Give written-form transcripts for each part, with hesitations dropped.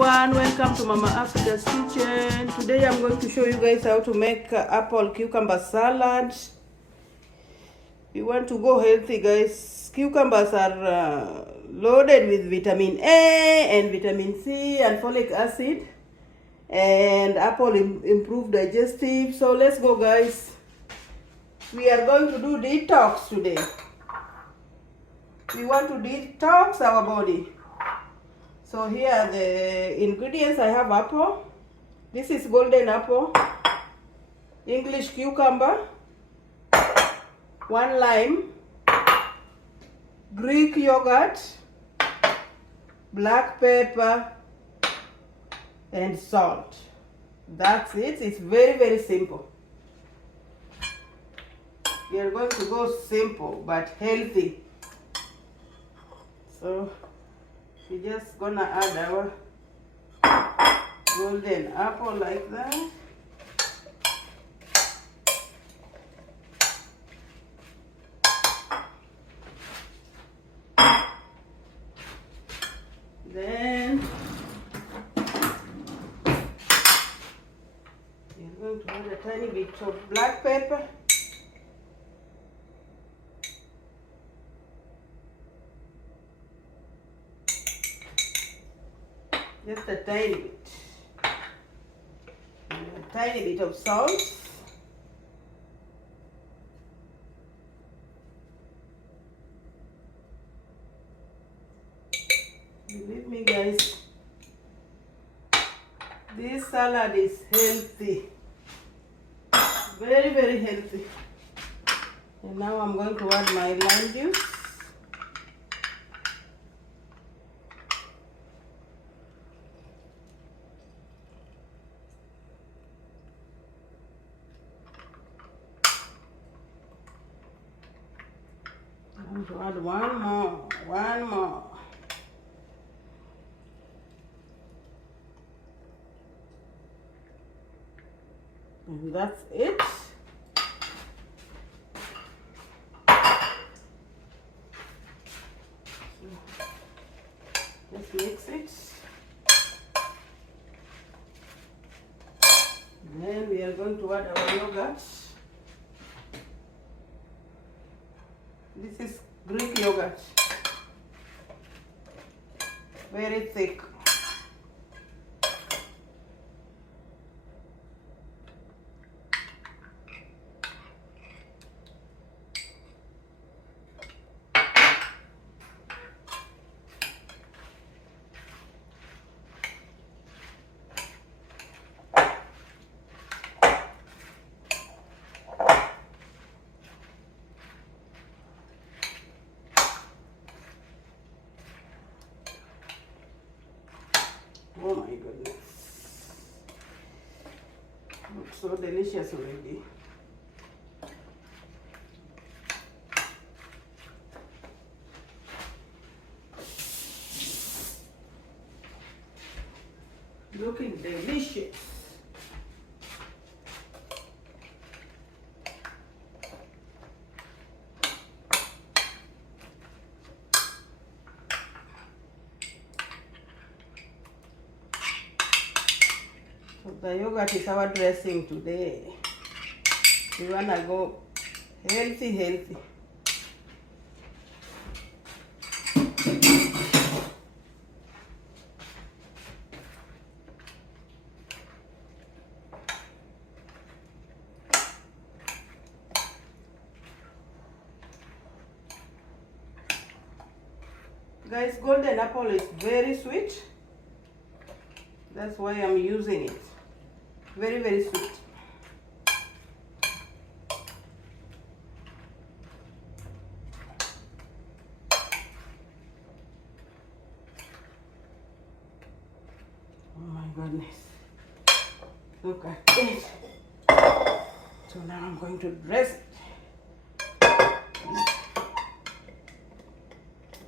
everyone, welcome to Mama Africa's kitchen. Today I'm going to show you guys how to make apple cucumber salad. You want to go healthy, guys. Cucumbers are loaded with vitamin A and vitamin C and folic acid, and apple improve digestive. So let's go, guys. We are going to do detox today. We want to detox our body. So here are the ingredients. I have apple. This is golden apple, English cucumber, 1 lime, Greek yogurt, black pepper, and salt. That's it. It's very simple. We are going to go simple but healthy. So we're just gonna add our golden apple like that. Then we're going to add a tiny bit of black pepper. Just a tiny bit. And a tiny bit of salt. Believe me, guys, this salad is healthy. Very healthy. And now I'm going to add my lime juice. I'm going to add one more. And that's it. Let's mix it. And then we are going to add our yogurt. This is Greek yogurt. Very thick. Oh my goodness. Looks so delicious already. Looking delicious. The yogurt is our dressing today. We wanna go healthy. Guys, golden apple is very sweet. That's why I'm using it. Very sweet. Oh my goodness. Look at it. So now I'm going to dress it.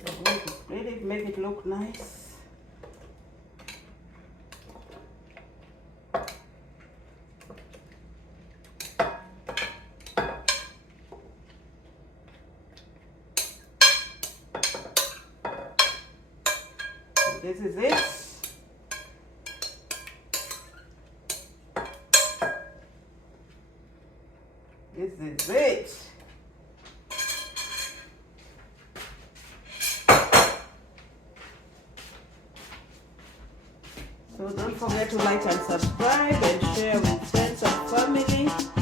I'm going to plate it, make it look nice. This is it. This is it. So don't forget to like and subscribe and share with friends and family.